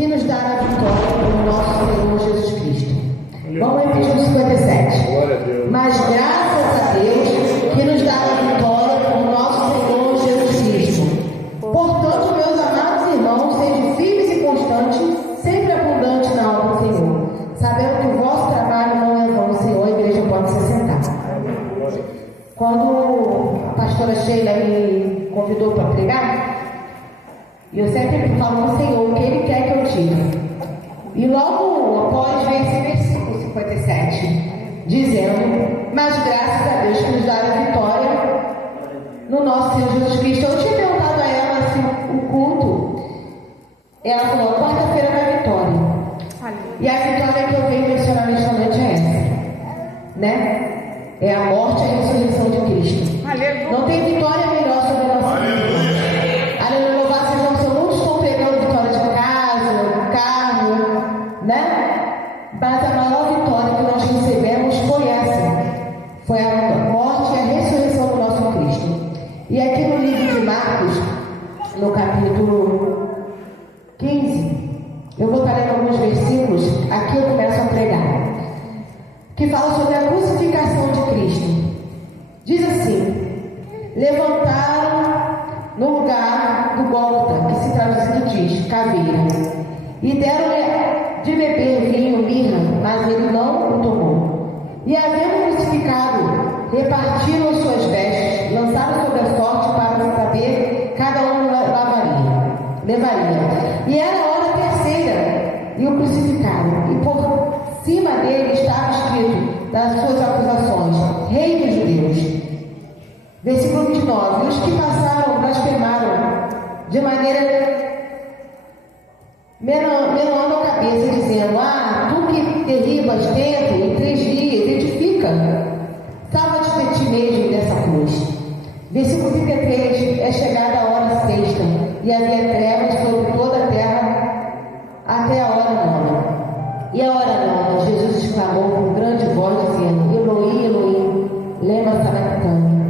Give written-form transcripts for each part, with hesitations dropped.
que nos dará a vitória no nosso Senhor Jesus Cristo. Vamos repetir o 57. Mas graças a Deus que nos dará a vitória no nosso Senhor Jesus Cristo. Portanto, meus amados irmãos, sejam firmes e constantes, sempre abundantes na obra do Senhor, sabendo que o vosso trabalho não é vão, Senhor. A igreja pode se sentar. Quando a pastora Sheila me convidou para pregar, eu sempre falo com o Senhor o que Ele quer que eu diga. E logo após veio esse versículo 57, dizendo: mas graças a Deus que nos dá a vitória no nosso Senhor Jesus Cristo. Eu tinha perguntado a ela assim, o culto. Ela falou: quarta-feira da vitória. E a vitória que eu venho mencionar nesta noite é essa, né? É a morte e a ressurreição de Cristo. Aleluia. Não tem vitória melhor sobre a nossa vida. Aleluia. Louvado seja o Senhor. Muitos estão pregando vitória de casa, de carro, né? Mas a maior vitória que nós recebemos foi essa. Foi a morte e a ressurreição do nosso Cristo. E aqui no livro de Marcos, no capítulo 15, eu vou estar lendo alguns versículos. Aqui eu começo a pregar, que fala sobre a crucificação de Cristo. Diz assim: levantaram no lugar do Gólgota, que se traduzindo diz caveira, e deram-lhe de beber vinho, mirra, mas ele não o tomou. E havendo crucificado, repartiram suas vestes, lançaram sobre a sorte para saber cada um levaria. E era a hora terceira, e o crucificaram, e por cima dele estava escrito das suas acusações: Rei dos Judeus. Versículo 29. E os que passaram blasfemaram de maneira menando a cabeça, dizendo: tu que derribas templo em 3 dias, edifica, salva-te de ti mesmo dessa cruz. Versículo 33. É chegada a hora sexta, e havia trevas sobre toda a terra até a hora nona. E a hora nona, Jesus exclamou com grande voz, dizendo: Eloi, Eloi, lema sabachthani.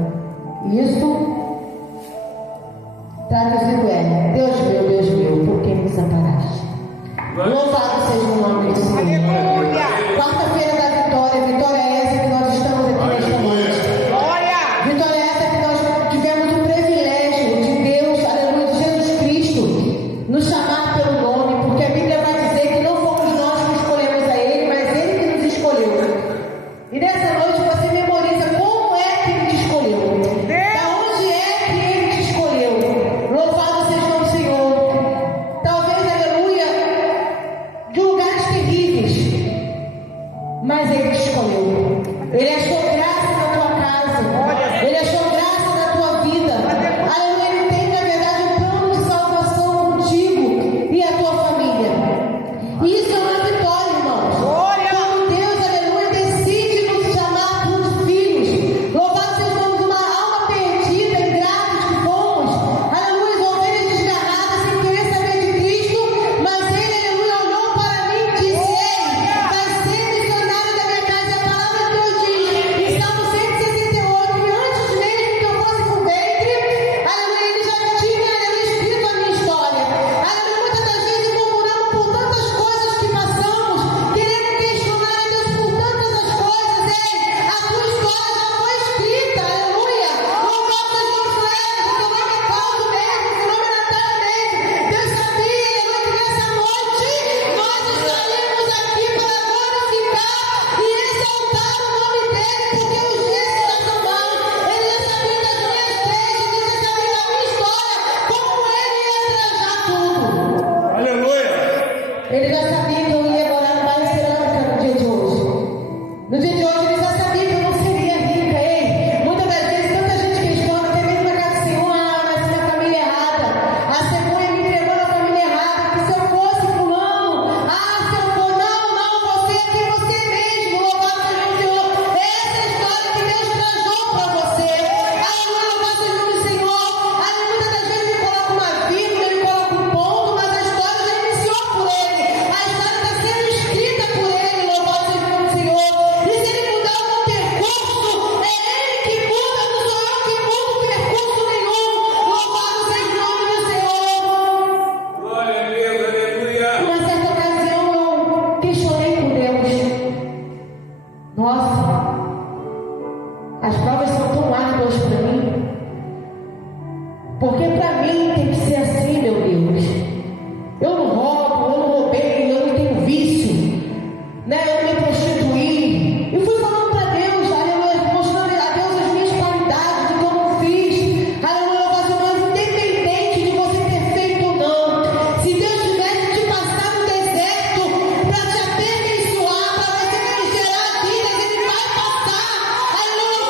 Isso traduzido é: Deus meu, por que me desamparaste? Louvado seja o nome do Senhor. Quarta-feira da vitória. Vitória é essa que nós estamos aqui nesta noite. Vitória é essa que nós tivemos o privilégio de Deus, aleluia, de Jesus Cristo, nos chamar pelo nome, porque a Bíblia vai dizer que não fomos nós que escolhemos a Ele, mas Ele que nos escolheu. E nessa noite você memoriza como é que Ele te escolheu. Da onde é que Ele te escolheu. Louvado seja o nome do Senhor. Talvez, aleluia, de lugares terríveis, mas Ele te escolheu. Ele achou graça na tua casa. Ele achou graça na tua vida. Aleluia, Ele tem, na verdade, um plano de salvação contigo e a tua família. Isso é uma vitória, irmãos. Quando Deus, aleluia, decide nos chamar por filhos. Louvado seja o nome de uma alma perdida, ingratos que fomos. Aleluia, ovelhas desgarradas sem querer saber de Cristo. Mas Ele, aleluia, olhou para mim e disse: Ei, vai ser missionário da minha casa. A palavra de Deus diz em Salmo 168 que antes mesmo que eu fosse pro ventre, aleluia, Ele já tinha, aleluia, escrito a minha história. Aleluia, muitas das vezes murmuramos por tantas coisas que passamos, querendo questionar a Deus por tantas as coisas. Ei, a tua história já foi escrita. Aleluia. Louvado seja o nome do Senhor. Seu nome é Paulo mesmo, seu nome é Natália mesmo. Deus sabia, aleluia, que nessa noite nós estaremos aqui para glorificar e exaltar o nome dele, porque os dias se passam mal. Ele já sabia das minhas trechas, ele já sabia da minha história, como ele ia trajar tudo. Aleluia! Ele já sabia que eu ia morar no bairro Cerâmica no dia de hoje. No dia de hoje ele já sabia que eu não seria rica. Ei, muitas das vezes tanta gente questiona, até mesmo na casa do Senhor: nasci na família errada. A cegonha me entregou na família errada. Que se eu fosse fulano, se eu for, não, você é quem você é mesmo. Louvado seja o Senhor. Essa é a história que Deus trajou para você. Aleluia, louvado seja o nome do Senhor. Aleluia, muitas das vezes ele coloca uma vírgula, ele coloca um ponto, mas a história já iniciou por ele. A história para mim tem que ser assim, meu Deus. Eu não roubo, eu não roubei, eu não tenho vício, né? Eu não me prostituí. E fui falando para Deus, aleluia, mostrando a Deus as minhas qualidades, de como eu fiz, aleluia, mas independente de você ter feito ou não, se Deus tivesse te passado no deserto para te aperfeiçoar, para você gerar vidas, Ele vai passar, aleluia,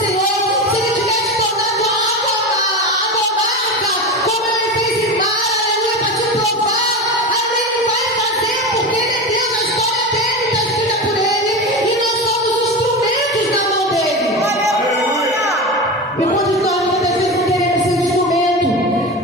Senhor, se Ele tivesse tornado a água amarga, como Ele fez em mar, aleluia, para te provar, aleluia, Ele vai fazer, porque Ele é Deus, a história dele está escrita por Ele, e nós somos instrumentos na mão dele. E quando nós muitas vezes não queremos ser instrumento,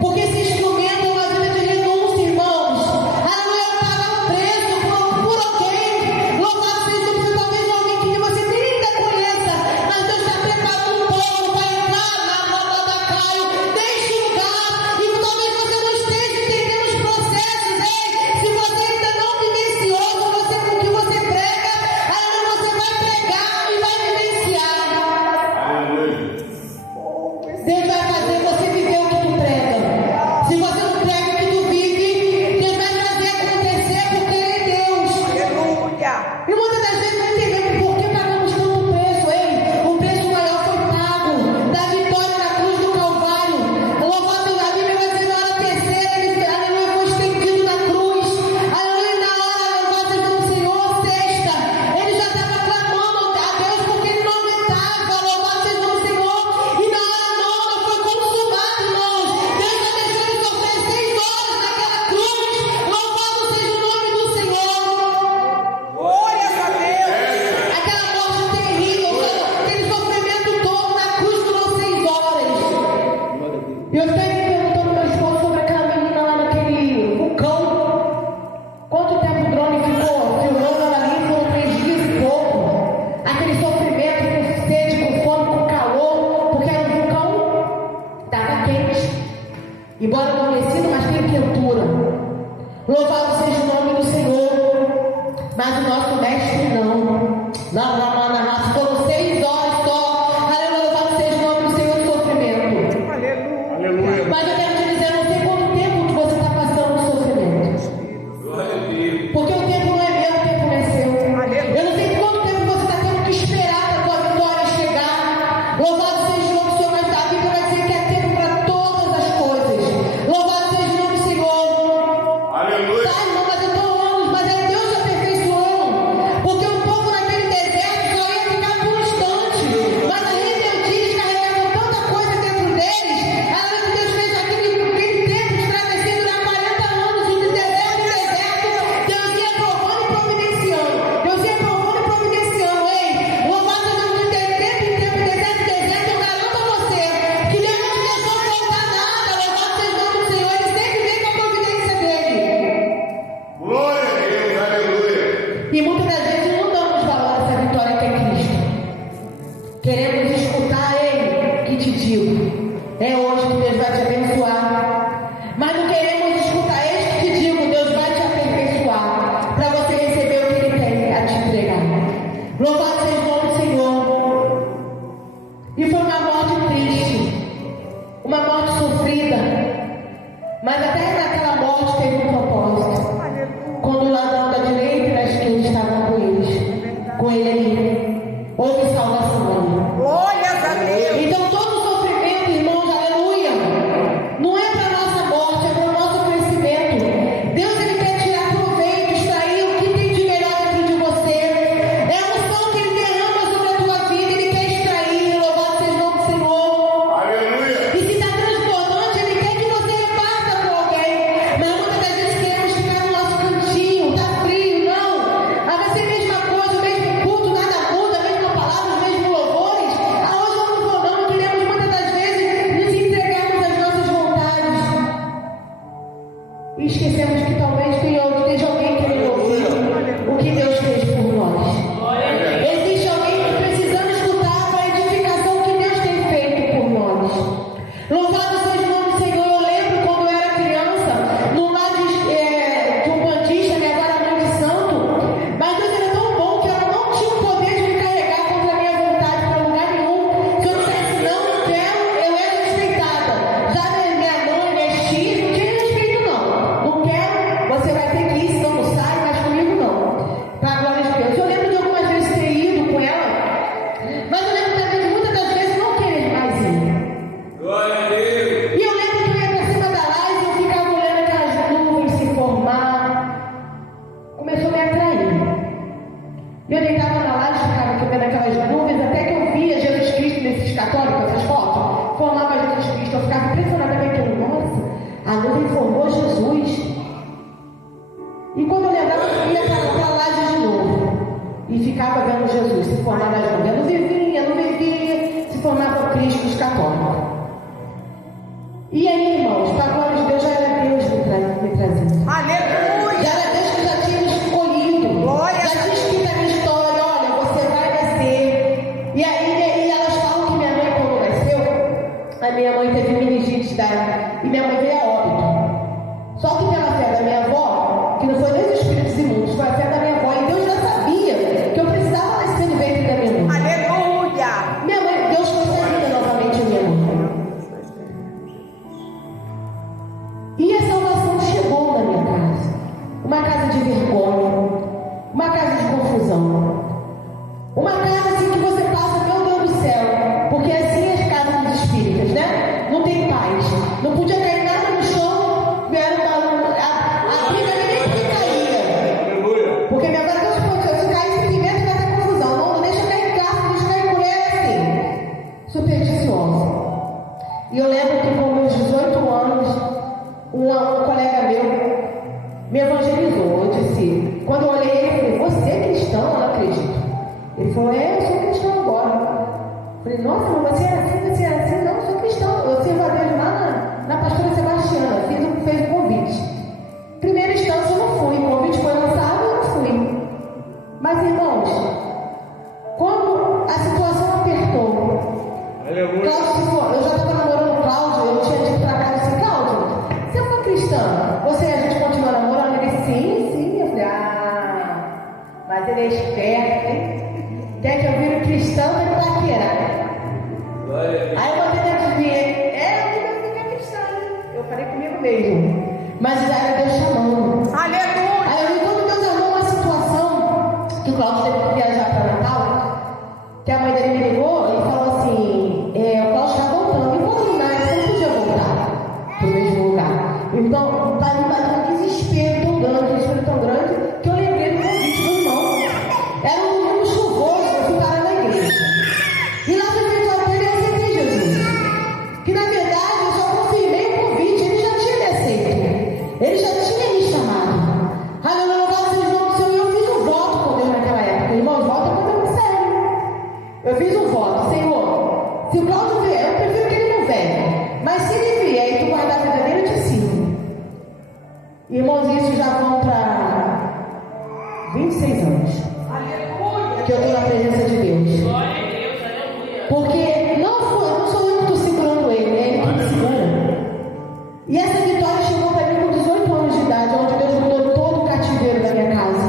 porque esse instrumento é uma vida de renúncia, irmãos. Aleluia, pagar um preço por alguém. Louvado seja o Senhor, talvez alguém que você nem ainda conheça, mas Deus está preparando um povo para entrar na roda da Caio, neste lugar, e talvez você não esteja entendendo os processos, se você ainda não vivenciou, com o que você prega, aleluia, você vai pregar e vai vivenciar. Deus vai fazer você viver o que tu prega. Se você não prega o que tu vive, Deus vai fazer acontecer, porque Ele é Deus. E muitas das vezes não entendemos por que pagamos tanto preço. O preço maior foi pago da vitória na cruz do Calvário. Louvado a Bíblia vai dizer na hora terceira, Ele, aleluia, foi estendido na cruz. Aleluia, na hora, louvado seja o Senhor, sexta, Ele já estava clamando a Deus porque Ele não aguentava. Louvado seja o Senhor. E na hora nona foi consumado, irmãos. Deus já deixou Ele sofrer 6 horas naquela cruz. Louvado seja o nome do Senhor. Aquela morte terrível, aquele sofrimento todo na cruz durou 6 horas. E eu sempre perguntando ao meu esposo sobre aquela menina lá naquele vulcão. Quanto tempo o drone ficou filmando ela ali? Foram 3 dias e pouco. Aquele sofrimento com sede, com fome, com calor, porque era um vulcão, estava quente. Embora amolecido, mas tem quentura. Louvado seja o nome do Senhor. Mas o nosso mestre não. Na raça foram 6 horas só. Aleluia, louvado seja o nome do Senhor, de sofrimento. Mas eu quero te dizer, eu não sei quanto tempo que você está passando de sofrimento. Porque o tempo não é meu, o tempo não é seu. Eu não sei quanto tempo você está tendo que esperar para a tua vitória chegar. Louvado seja o nome do Senhor, mas a Bíblia vai dizer que é tempo para todas as coisas. Louvado seja o nome do Senhor. Tá, irmão, mas eu estou anos, mas é Deus te aperfeiçoando. Porque o povo naquele deserto vai ter que ir, senão não sai, mas comigo não. Para a glória de Deus. Eu lembro de algumas vezes ter ido com ela, mas eu lembro também de muitas das vezes não querer mais ir. Glória a Deus. E eu lembro que eu ia para cima da laje e eu ficava olhando aquelas nuvens se formar. Começou a me atrair. E eu deitava na laje, ficava vendo aquelas nuvens, até que eu via Jesus Cristo nesses católicos, essas fotos, formava Jesus Cristo. Eu ficava impressionada com aquilo. Nossa, a nuvem formou Jesus. E quando eu lembrava, eu ia para a laje de novo. E ficava vendo Jesus se formar nas nuvens. A nuvem vinha, se formava o Cristo dos católicos. E aí, irmãos, para a glória de Deus, já era Deus me trazendo. Aleluia! Já era Deus que já tinha me escolhido. Glória Já tinha escrito a minha história. Olha, você vai nascer. E aí elas falam que minha mãe, quando nasceu, a minha mãe teve meningite e minha mãe veio a óbito. Só que pela fé da minha avó, que não foi nem os espíritos imundos, foi a fé da minha avó. E Deus já sabia que eu precisava nascer no ventre da minha mãe. Aleluia! Minha mãe, Deus concedeu novamente a minha mãe. E a salvação chegou na minha casa. Uma casa de vergonha, uma casa de confusão, uma casa assim que você passa, meu Deus do céu, porque assim é as casas dos espíritas, né? Não tem paz, não podia cair nada no chão, a briga nem porque caía, porque minha avó Deus, se cair em pimenta vai ter confusão, não deixa cair em casa, deixa cair em colher assim, supersticiosa. E eu lembro que com meus 18 anos, um colega meu me evangelizou. Eu disse, quando eu olhei ele, eu falei, você é cristão? Eu não acredito. Ele falou, eu sou cristão agora. Eu falei, nossa, mas você é assim? Não, eu sou cristão. Eu sirvo a Deus lá na pastora Sebastiana. Fez um convite. Primeira instância eu não fui, o convite foi lançado, eu não fui. Mas irmãos, quando a situação apertou, Cláudio, eu já estava namorando o Cláudio, eu tinha dito para cá, eu disse, Cláudio, você foi cristão? A gente continua namorando? Ele disse, sim. Eu falei, mas ele é esperto, hein? Quer que eu vire cristão, ele vai paquerar. Aí eu botei dentro de mim, eu é cristão, hein? Eu falei comigo mesmo. Mas já era Deus chamando. Aleluia! Aí quando Deus arrumou uma situação que o Cláudio teve que viajar para Natal, que a mãe dele me ligou e falou assim, o Cláudio está voltando. E quando você não podia voltar para o mesmo lugar. Então, está me batendo um desespero tão grande, que eu lembrei do convite do irmão. Era um domingo chuvoso, eu fui parar na igreja. E lá no evento dele eu aceitei Jesus. Que na verdade eu só confirmei o convite, ele já tinha me aceito. Ele já tinha me chamado. Aleluia, louvado seja o nome do Senhor. Eu fiz um voto com Deus naquela época. Irmãos, voto é coisa muito séria. Eu fiz um voto, Senhor, se o Cláudio vier, eu prefiro que ele não venha. Mas se ele vier e tu guardar a vida dele, eu te sirvo. Irmãos, isso já vão para 26 anos. Aleluia! Que eu estou na presença de Deus. Glória a Deus, aleluia. Porque não sou eu que estou segurando ele, é ele que me segura. E essa vitória chegou para mim com 18 anos de idade, onde Deus mudou todo o cativeiro da minha casa.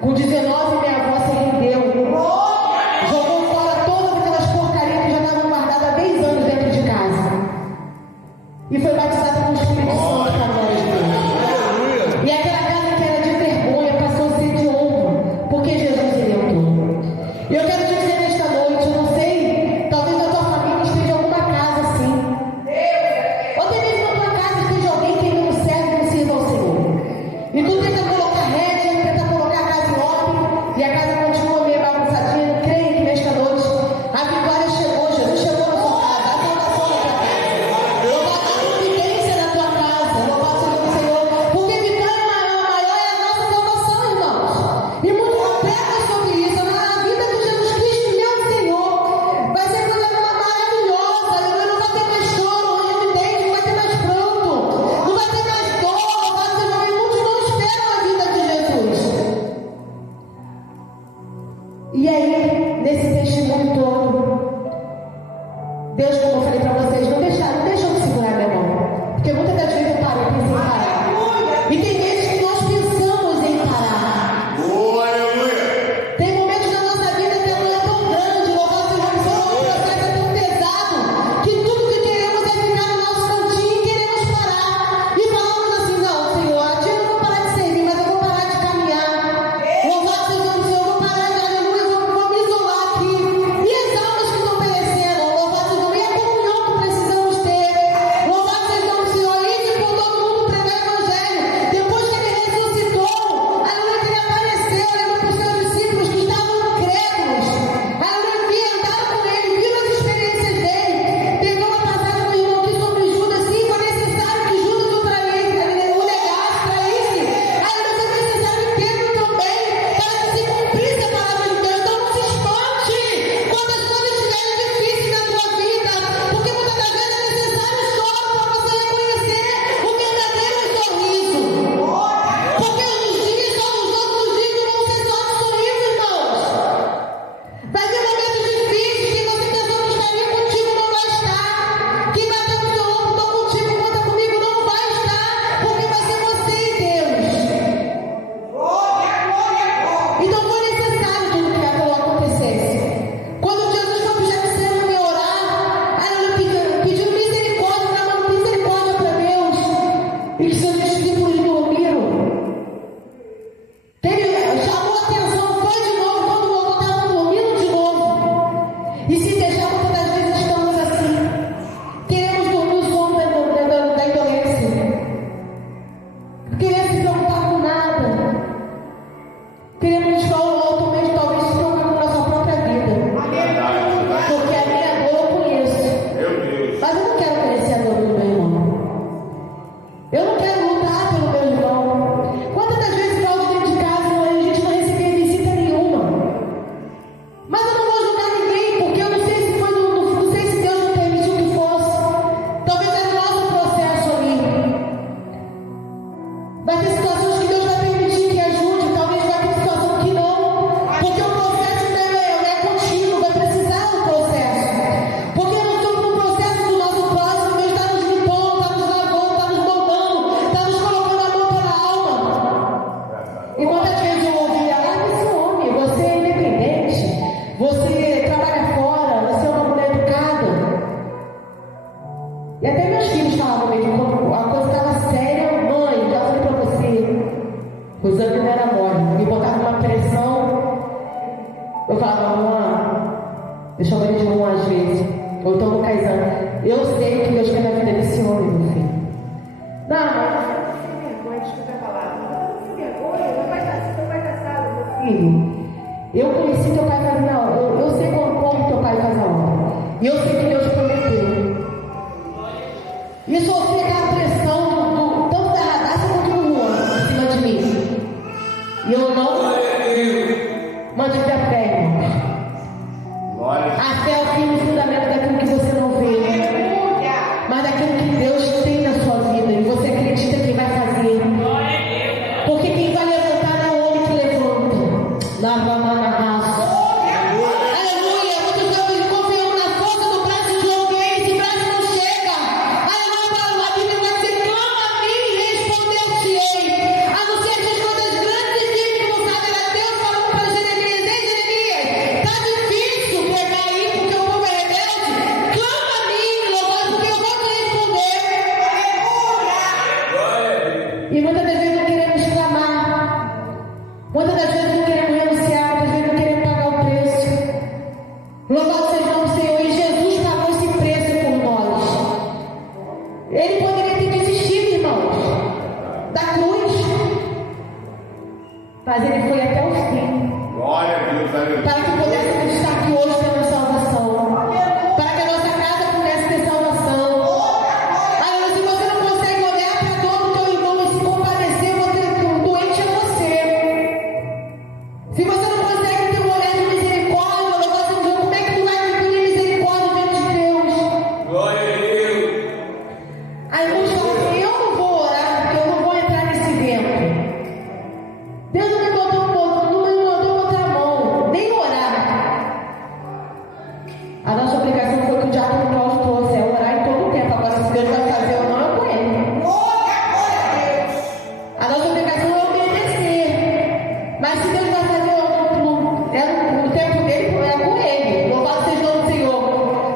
Com 19, minha avó se rendeu. Jogou fora todas aquelas porcarias que já estavam guardadas há 10 anos dentro de casa. E foi batizada com o Espírito Santo para a glória de Deus. E aquela casa que era de vergonha passou a ser de honra, porque Jesus ele entrou. E eu quero te dizer nesta noite, eu não sei, talvez a tua família esteja em alguma casa assim. Ou até mesmo na tua casa esteja alguém que ainda não serve e não sirva ao Senhor. E tu tenta colocar rédea, tenta colocar a casa em ordem, e a casa continua meio bagunçadinha. Creio que nesta noite a vitória chegou, Jesus chegou na tua casa, a salvação na tua casa. Louvado a providência na tua casa, louvado seja o Senhor, porque vitória maior é a nossa salvação, irmãos. E muito não pega sobre isso, a vida de Jesus Cristo, meu Senhor, vai ser coisa maravilhosa, não vai ter mais choro, evidente, não vai ter mais pranto, não vai ter mais dor, louvado seja o Senhor, e muitos não esperam a vida de Jesus. E aí, nesse testemunho todo, Deus, como eu falei para vocês, não deixou de segurar minha mão. Porque muitas das vezes eu paro e penso em parar. E tem vezes que nós pensamos em parar. Tem momentos na nossa vida que a dor é tão grande, louvado seja o Senhor, o processo é tão pesado, que tudo que queremos é ficar no nosso cantinho e queremos parar. E falamos assim, não, Senhor, a ti eu não vou parar de servir O exame não era mole. Me botava uma pressão. Eu falava, mamãe, eu chamo ele de mamãe às vezes. Ou então no exame. Eu sei que Deus quer na vida desse homem, meu filho. Não, mas sem vergonha, desculpa a palavra. Sem vergonha, meu pai casado, meu filho. Eu conheci teu pai fazendo a obra. Eu sei como teu pai faz a obra. E eu sei que Deus prometeu. E eu sofri aquela pressão tanto da Radassa quanto do Juan em cima de mim. E eu não mantive a fé, irmãos. A fé é o fim e fundamento daquilo que você não vê, mas daquilo que Deus tem na sua vida. E você acredita que vai fazer. Porque quem vai levantar não é o homem que levanta. Na raça. Aleluia. Muitos homens confiam na força do braço de alguém. Esse braço não chega. Aleluia. A Bíblia vai dizer: clama a mim e responder-te-ei. A não ser que as coisas grandes e que não sabe, era Deus falando para Jeremias: ei, Jeremias, está difícil pegar aí porque o povo é rebelde. Clama a mim, louvado, porque eu vou te responder. Aleluia. E muitas das vezes não queremos clamar. Muitas das vezes não queremos renunciar. Muitas vezes não queremos pagar o preço. Louvado seja o nome do Senhor. E Jesus pagou esse preço por nós. Ele poderia ter desistido, irmãos, da cruz, mas ele foi até o fim. Glória a Deus, aleluia. Para que pudéssemos estar aqui hoje tendo salvação. Para que a nossa casa pudesse ter salvação. Aleluia. Se você não consegue olhar para todo o teu irmão e se compadecer, o doente é você. Se você não consegue ter um olhar de misericórdia, louvado seja Deus, como é que tu vai cumprir misericórdia diante de Deus? Glória a Deus. Aí uns falam assim: eu não vou orar porque eu não vou entrar nesse vento. Deus não me botou outra mão, nem orar. A nossa obrigação foi o que o diácono Paulo trouxe: é orar em todo o tempo. Agora, se Deus vai fazer ou não, é com ele. A nossa obrigação é obedecer. Mas se Deus vai fazer no tempo dele, é com ele. Louvado seja o nome do Senhor.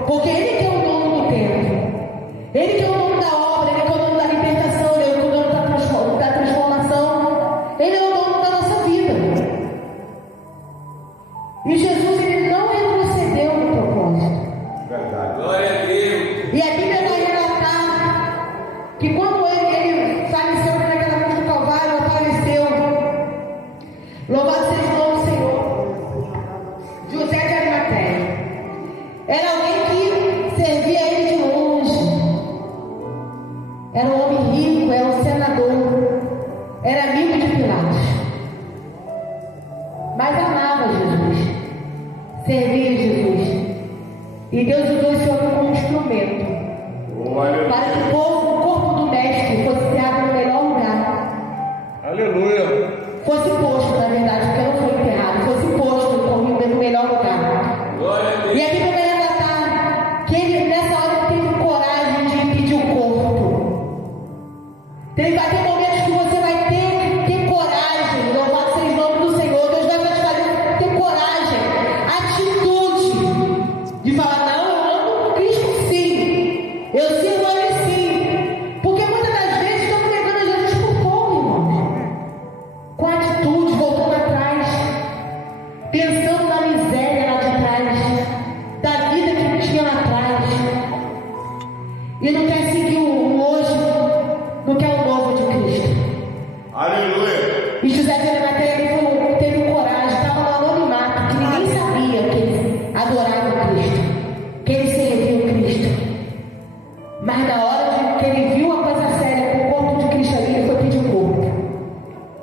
Porque ele que é o dono do tempo. Ele que é o dono da obra. Ele que é o dono da libertação. Ele que é o dono da transformação. Ele é o dono da nossa vida. E Jesus, ele não retrocedeu no propósito. Verdade. Glória a Deus. E a Bíblia vai relatar que quando ele faleceu naquela cruz do Calvário, apareceu. Louvado seja o nome do Senhor. José de Arimateia. Era alguém que servia ele de longe. Era um homem rico, era um senador. Era amigo de Pilatos. Mas amava Jesus. Servia Jesus. E Deus usou esse homem como instrumento Glória. para que o corpo do mestre fosse criado no melhor lugar. Aleluia. Fosse posto, na verdade, porque não foi enterrado, fosse posto no melhor lugar. Glória a Deus. E a Bíblia vai relatar que ele, nessa hora, teve coragem de pedir o corpo. Vai ter momentos que você vai ter coragem. Louvado seja o nome do Senhor. Deus vai te fazer ter coragem, atitude de falar: não, eu amo com Cristo sim. Eu sirvo a Ele sim. Porque muitas das vezes estamos negando a Jesus por pouco, irmãos. Com atitude, voltando atrás, pensando na miséria lá de trás, da vida que tinha lá atrás, e não quer seguir o hoje, não quer o novo de Cristo. Aleluia. E José de Arimateia teve coragem, estava no anonimato, que ninguém sabia que ele adorava Cristo, que ele servia Cristo. Mas na hora que ele viu a coisa séria com o corpo de Cristo ali, ele foi pedir o corpo.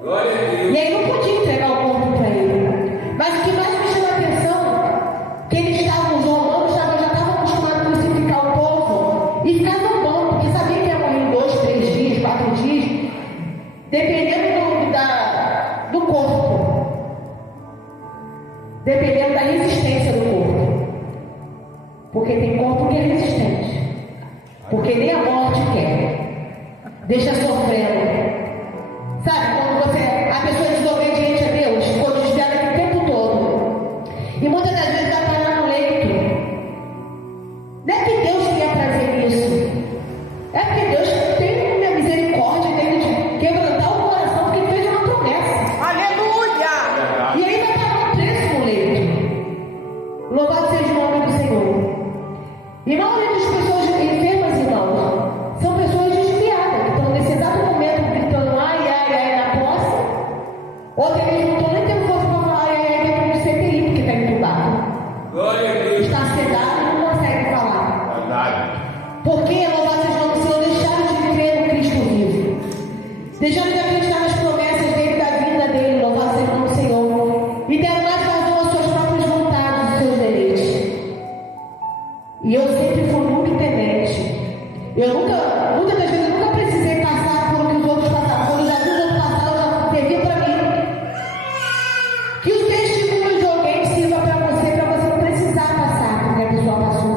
Glória a Deus. E aí não podia entregar o corpo para ele. Mas o que mais me chama a atenção, que eles estavam, os romanos já estavam acostumados a crucificar o povo e ficar zombando, porque sabia que ia morrer em 2, 3 dias, 4 dias, dependendo do corpo. Dependendo da resistência do corpo. Porque tem corpo que é resistente. Porque nem a morte quer. Deixa sofrendo. Sabe, quando a pessoa é desobediente a Deus, ficou desviada o tempo todo. E muitas das vezes vai parar no leito. Não é que Deus queria trazer isso. É porque Deus tem a misericórdia dele de quebrantar o coração, porque ele fez uma promessa. Outra vez não estou nem tendo força para falar, e aí entra no CTI, porque está entubado. Glória a Deus. Está sedado e não consegue falar. Verdade. Porque louvado seja o nome do Senhor, deixaram de crer no Cristo vivo. Deixaram de acreditar nas promessas dele, da vinda dele, louvado seja o nome do Senhor. E deram mais vazão às suas próprias vontades, aos seus deleites. E eu sempre fui muito temente. Muitas das vezes, nunca precisei passar por o que os outros passaram. Quando eu já vi os outros passar, eu já servia para mim. Que o testemunho de alguém sirva para você não precisar passar por que a pessoa passou.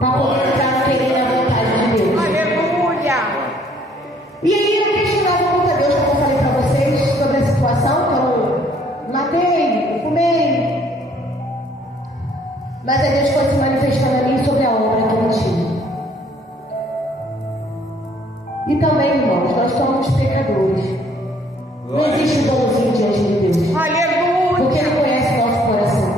Para poder entrar no querer e na vontade de Deus. Aleluia. E aí eu questionava muito a Deus, como eu falei para vocês, sobre a situação, eu matei, eu fumei. Mas a Deus foi se manifestando a mim sobre a obra que eu tinha. E também, irmãos, nós somos pecadores. Não existe bonzinho diante de Deus. Aleluia. Porque Ele conhece o nosso coração.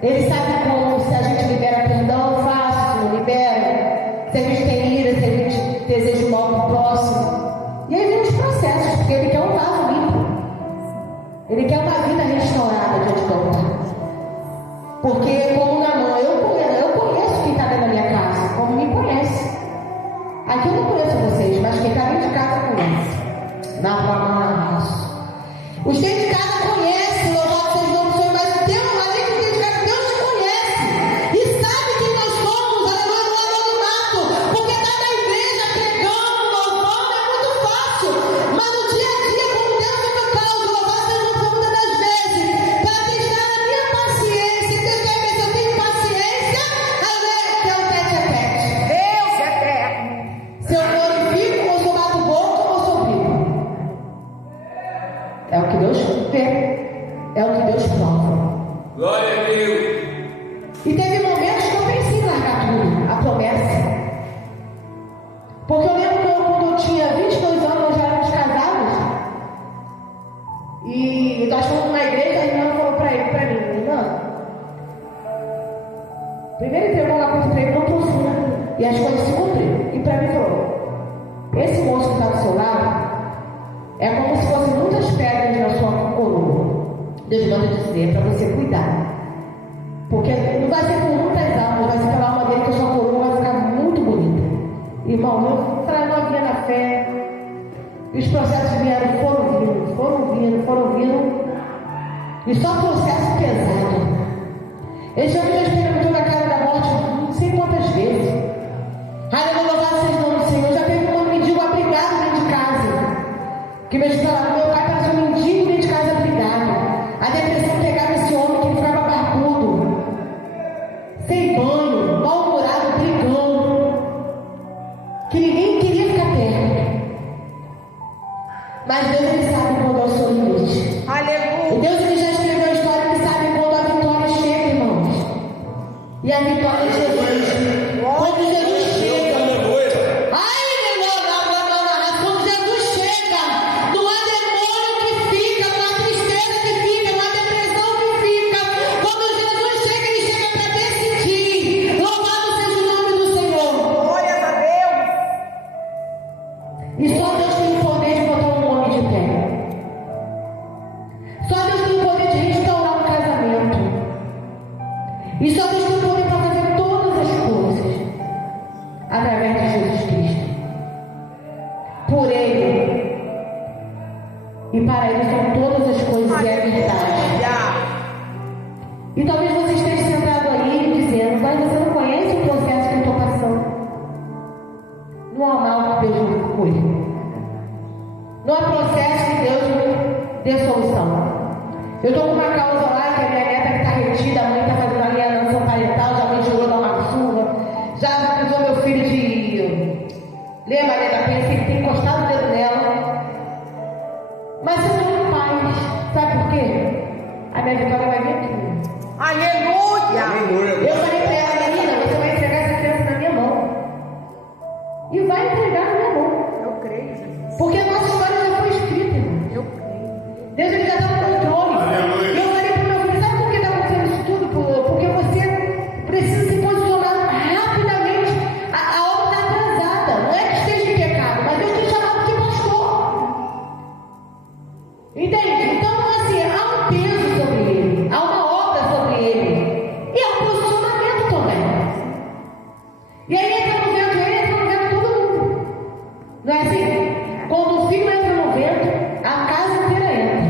Ele sabe como, se a gente libera perdão fácil, se não libera, se a gente tem ira, se a gente deseja o mal para o próximo. E aí vem os processos, porque Ele quer um vaso limpo. Ele quer uma vida restaurada diante do altar. Porque, como na mão, eu conheço quem está dentro da minha casa, como me conhece. Aqui eu não conheço vocês, mas quem está dentro de casa conhece. Na palma. Os dentro de casa conhecem, louvado seja o nome do Senhor, mas Deus, além de dentro de casa, Deus te conhece. E sabe quem nós somos, aleluia, no anonimato. Porque estar na igreja pregando, louvando é muito fácil. Mas no dia a dia, como Deus me causa, louvado seja o nome do Senhor, muitas das vezes, para testar a minha paciência. Deus quer ver se eu tenho paciência, aleluia, que é o tete a tete. Deus é eterno. Se eu glorifico, ou sou bato boca, ou sou vivo. É o que Deus vê. É o que Deus prova. Glória a Deus. E teve momentos que eu pensei em largar tudo, a promessa. Porque eu lembro que quando eu tinha 22 anos, nós já éramos casados. E nós fomos numa igreja, a irmã falou pra mim, irmã, primeiro entregou uma coisa pra ele, não trouxe nada. E as coisas se cumpriram. E pra mim falou, esse moço que está do seu lado é como se fossem muitas pedras na sua coroa. Deus manda dizer para você cuidar. Porque não vai ser por muitas almas, vai ser pela alma dele que a sua coroa vai ficar muito bonita. Irmão, eu trago novinha na fé. E os processos vieram, foram vindo. E só processo pesado. Ele já me experimentou na cara da morte não sei quantas vezes. Aleluia, louvado seja o nome do Senhor. Já teve um mendigo abrigado dentro de casa. Que meu pai parece um mendigo dentro de casa abrigado. A depressão pegava esse homem que ficava barbudo, sem banho, mal-humorado, brigando, que ninguém queria ficar perto. Mas Deus, Ele sabe quando é o seu limite. Aleluia. E Deus, Ele já escreveu a história, Ele sabe quando a vitória chega, irmãos. E a vitória de Jesus. Quando Jesus chega. Ai, meu irmão, quando Jesus chega, não há demônio que fica, não há tristeza que fica, não há depressão que fica. Quando Jesus chega, Ele chega para decidir. Louvado seja o nome do Senhor. Glórias a Deus. E só Deus tem o poder de botar um homem de pé. Só Deus tem o poder de restaurar um casamento. E só Deus tem o poder para fazer todas as coisas através de Jesus Cristo. Por Ele. E para Ele são todas as coisas e é verdade. Aleluia. E talvez você esteja sentado aí dizendo, mas você não conhece o processo que eu estou passando. Não há mal que Deus não cure. Não há processo que Deus não dê solução. Eu estou com uma causa lá, que a minha neta que está retida, a mãe está fazendo alienação parental, já me jurou dar uma surra, já acusou meu filho de ler Maria da Penha, que tem encostado o dedo nela. Mas eu estou em paz. Sabe por quê? A minha vitória vai vir aqui. Aleluia. Eu falei para ela, menina, você vai entregar essa criança na minha mão. E vai entregar na minha mão. Eu creio, Jesus. Porque a nossa história já foi escrita, irmão. Eu creio. Deus, Ele já está no controle. Aleluia. E eu falei para o meu filho, sabe por que está acontecendo isso tudo? Porque você precisa se posicionar rapidamente. A obra está atrasada. Não é que esteja em pecado, mas Deus tem chamado de pastor. Entende? Entende? Então, assim, há um peso sobre ele, há uma obra sobre ele, e há um posicionamento também. E aí entra no vento ele, entra no vento todo mundo. Não é assim? Quando o filho entra no vento, a casa inteira entra.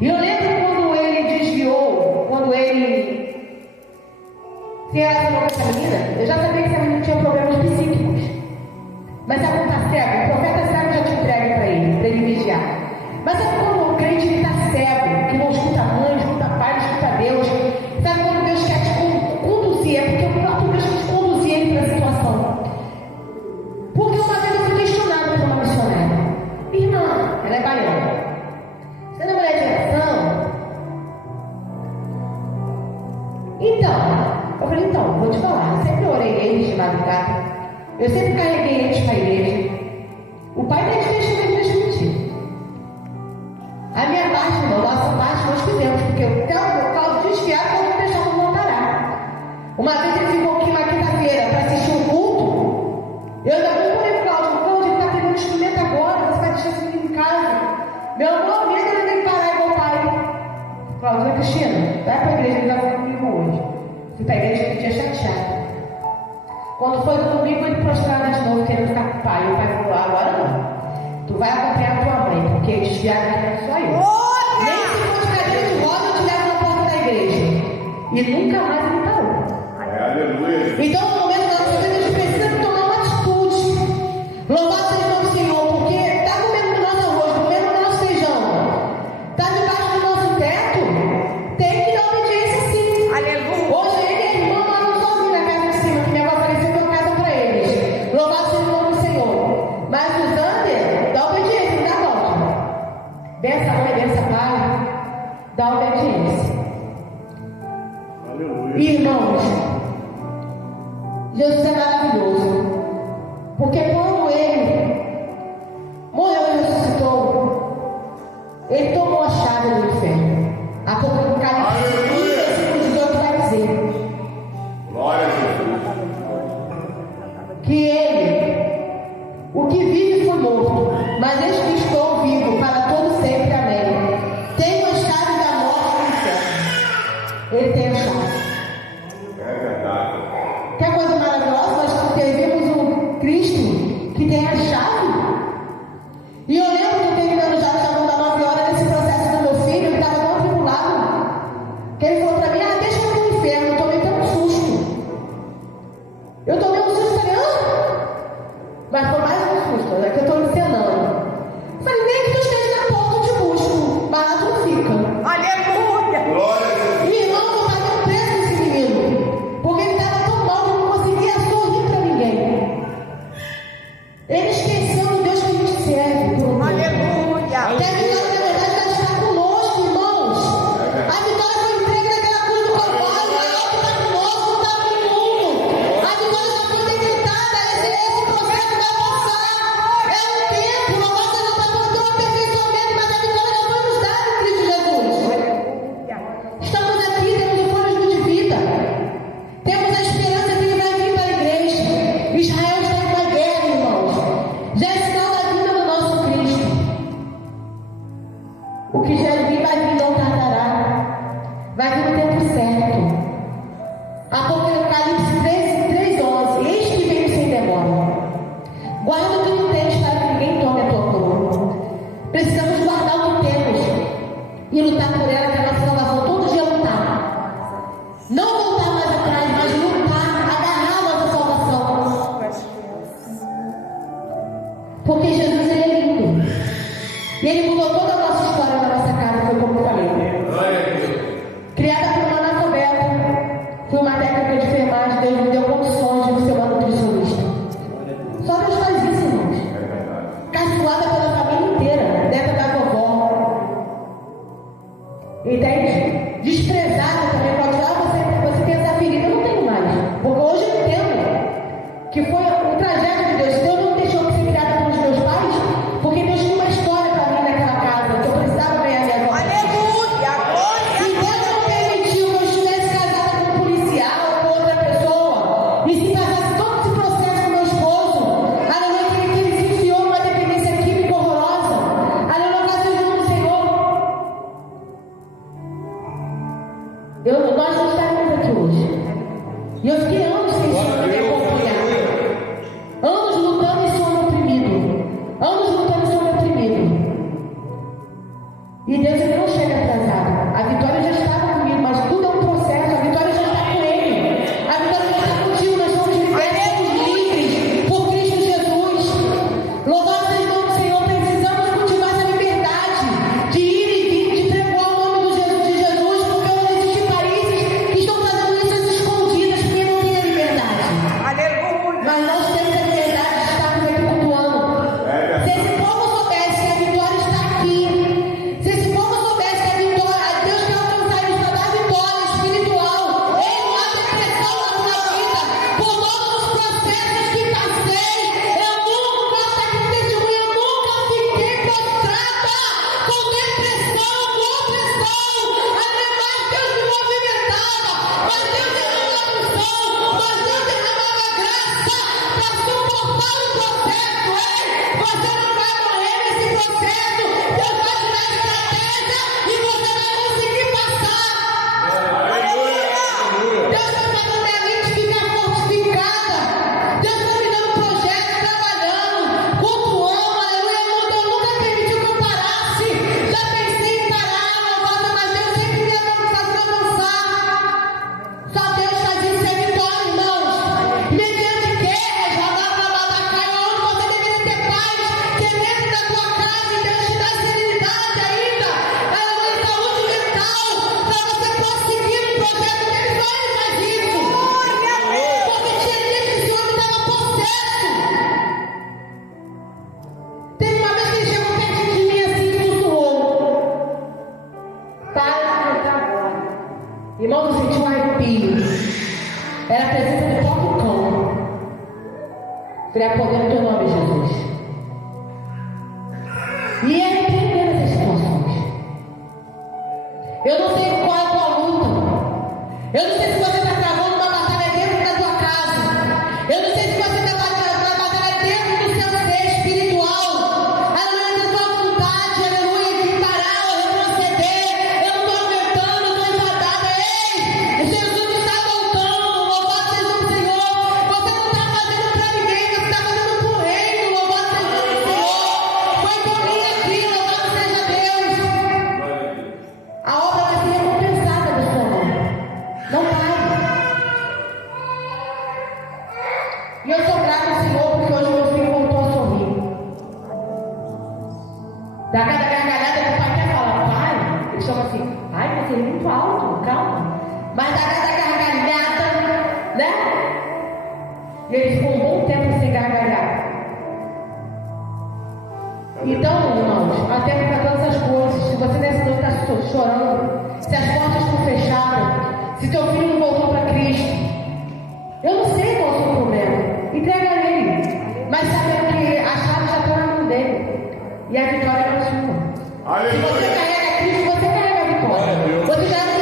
E eu lembro quando ele desviou, quando ele se relacionou com essa menina, eu já sabia que essa menina tinha problemas psíquicos. Mas sabe quando está cego? O profeta sabe já te entrega para ele vigiar. Mas sabe quando o crente está cego, que não escuta a mãe, não escuta a pai, não escuta a Deus? Sabe quando Deus quer te conduzir? É porque o próprio Deus quer te conduzir ele para a situação. Porque uma vez eu fui questionada por uma missionária. Irmã, ela é baiana. Você não é mulher de oração? Então, eu falei, então, vou te falar. Eu sempre orei eles de madrugada. Eu sempre carreguei eles para a igreja. O pai deles deixou a igreja mentir. A minha parte, irmão, nossa parte nós fizemos, porque o caldo desviado não deixava não parar. Uma vez ele ficou aqui uma quinta-feira para assistir um culto. Eu ainda vou por ele, Cláudio, ele está pegando instrumento agora, você vai deixar esse menino em casa. Meu amor, medo ele tem que parar igual o pai. Cláudio, Cristina, vai para a igreja, ele vai ficar comigo hoje. Fui para a igreja que dia chateado. Quando foi no domingo, ele prostrado de novo, querendo ficar com o pai. O pai falou, agora não. Tu vai acompanhar a tua mãe, porque desviado não é só eu. Nem se for de cadeira de roda, eu te levo na porta da igreja. E nunca mais ele parou. Aleluia. Então, no momento da nossa vida, a gente precisa tomar uma atitude. Louvado seja o nome do Senhor, porque está comendo do nosso arroz, comendo do nosso feijão, está debaixo do nosso teto, tem que dar obediência sim. Aleluia. Hoje ele e a irmã moram sozinhos na casa de cima, que minha avó faleceu uma casa para eles. Louvado seja o nome do Senhor. Mas o Zander dá obediência, não dá volta. Bença mãe, bença pai, dá obediência. Aleluia. Irmãos, Jesus é maravilhoso. Porque quando ele morreu e ressuscitou, ele tomou a chave do inferno. Apocalipse 18 vai dizer Glória a Jesus. que ele, o que vive foi morto, mas eis que estou vivo para todo sempre, amém. Tenho a chave da morte do inferno. Ele tem a chave. É verdade. Que coisa maravilhosa, nós temos um Cristo que tem a chave. E eu lembro que terminando já da 9 horas nesse processo do meu filho, ele estava tão atribulado, que ele falou para mim, deixa eu ir no inferno, eu tomei tanto susto. Eu tomei um susto, falei, mas foi mais um susto, é que eu estou encenando. Falei, nem que tu esteja na porta, eu te busco, mas lá tu não fica. Aleluia. Glória a Jesus. E irmão, eu estava preso nesse menino, porque ele estava tão mal que eu não conseguia sorrir para ninguém. Ele esqueceu do Deus que a gente serve. Por um tempo. Aleluia. E a vitória, na verdade, vai estar conosco, irmãos. A vitória foi entregue naquela cruz do Calvário. A alta está conosco, não está com o mundo. A vitória já foi decretada. Esse processo vai passar. É um tempo. Não vai ser para ter um aperfeiçoamento, mas a vitória já foi nos dada em Cristo Jesus. Estamos aqui, temos o fôlego de vida. Temos a esperança que ele vai vir para a igreja. Israel está em uma guerra, irmãos. Já é sinal da vida do nosso Cristo. O que já vir vai vir, não tardará. Vai vir no tempo certo. Apocalipse 3:11. Eis que venho sem demora. Guarda o que tu tens para que ninguém tome a tua coroa. Precisamos guardar o que temos e lutar por ela, que é a nossa salvação. Todo dia lutar. Não voltar mais atrás, mas lutar, agarrar a nossa salvação. Porque Jesus, ele é lindo. E ele mudou toda a nossa história na nossa casa, foi como eu falei. Glória a Deus. Criada por uma analfabeta, fui uma técnica de enfermagem, Deus me deu condições de ser uma nutricionista. Só Deus faz isso, irmãos. É verdade. Caçoada pela família inteira, neta da vovó. Entende? Desprezada também, pode falar, você tem essa ferida, eu não tenho mais. Porque hoje eu entendo que foi um tragédia de Deus. Deus não deixou de ser criada pelos meus pais, porque Deus tinha uma história para mim naquela casa, que eu precisava ganhar minha voz. Aleluia. Glória. E Nós não estaremos aqui hoje. E eu fiquei anos sem Senhor me acompanhar. Anos lutando e sendo oprimido. Anos lutando e sendo oprimido. E Deus ele não chega atrasado. A vitória já estava comigo, mas tudo é um processo. A vitória já está com Ele. A vitória já está contigo. Nós somos libertos, somos livres por Cristo Jesus. Louvado seja o nome do Senhor. Precisamos cultivar essa liberdade de ir e vir, de pregoar o nome de Jesus, porque não existem países que estão fazendo isso às escondidas, porque não tem a liberdade. Aleluia. Mas nós temos a liberdade de estarmos aqui cultuando. Se esse povo soubesse que a vitória está aqui, se esse povo soubesse que a vitória, Deus quer alcançar eles para dar vitória espiritual, ei, não há depressão na sua vida, por todos os processos que passei, eu nunca, até que testemunho, eu nunca fiquei prostrada com depressão, com opressão. Ademais, Deus me movimentava, mas Deus derrama a unção, mas Deus derrama a graça para suportar o processo. Ei, você não vai morrer nesse processo, Deus vai te dar estratégia e você vai conseguir passar. Deus está fazendo minha mente ficar fortificada. Deus está me dando projetos, trabalhando, cultuando, aleluia. Eu nunca permitiu que eu parasse. Já pensei em parar, louvado, mas Deus sempre me fazendo avançar. Só Deus faz isso, é vitória, irmãos. Mediante guerras, rodada, onde você deveria ter paz, que é dentro da tua casa, e Deus te dá serenidade ainda, aleluia, saúde mental, para você prosseguir no projeto dele, só ele faz isso. Porque tinha dias que esse homem estava possesso. Teve uma vez que ele chegou perto de mim assim e sussurrou: para de cantar agora. Irmão, eu senti um arrepio. Era a presença do próprio cão. Falei: apoder o teu nome, Jesus. E é repreendendo essas situações. Eu não sei qual é a tua luta. Eu não sei se você está travando uma batalha dentro da tua casa. Eu não sei se você está travando uma batalha dentro do seu ser espiritual. Aleluia, da tua vontade, aleluia, de parar ou retroceder. Eu não estou aguentando, estou enfadada. Ei, Jesus está voltando. Louvado seja o Senhor. Você não está fazendo para ninguém, você está fazendo para o reino. Louvado seja o Senhor. Foi por mim aqui, louvado seja Deus. A obra vai ser recompensada do Senhor. Não pare. E eu sou grato ao Senhor porque hoje meu filho voltou a sorrir. Da cada gargalhada que o pai quer falar: pai, ele chama assim: ai, você é muito alto, calma. Mas da cada gargalhada, né? E ele ficou um bom tempo sem gargalhar. Então, irmãos, até para todas as coisas, se você nessa noite está chorando, se as portas estão fechadas, se teu filho não voltou para Cristo, eu não sei qual é o seu problema. Entrega a Ele. Mas sabe que a chave já está na mão dele. E a vitória é sua. Se você carrega Cristo, você carrega a vitória. Você já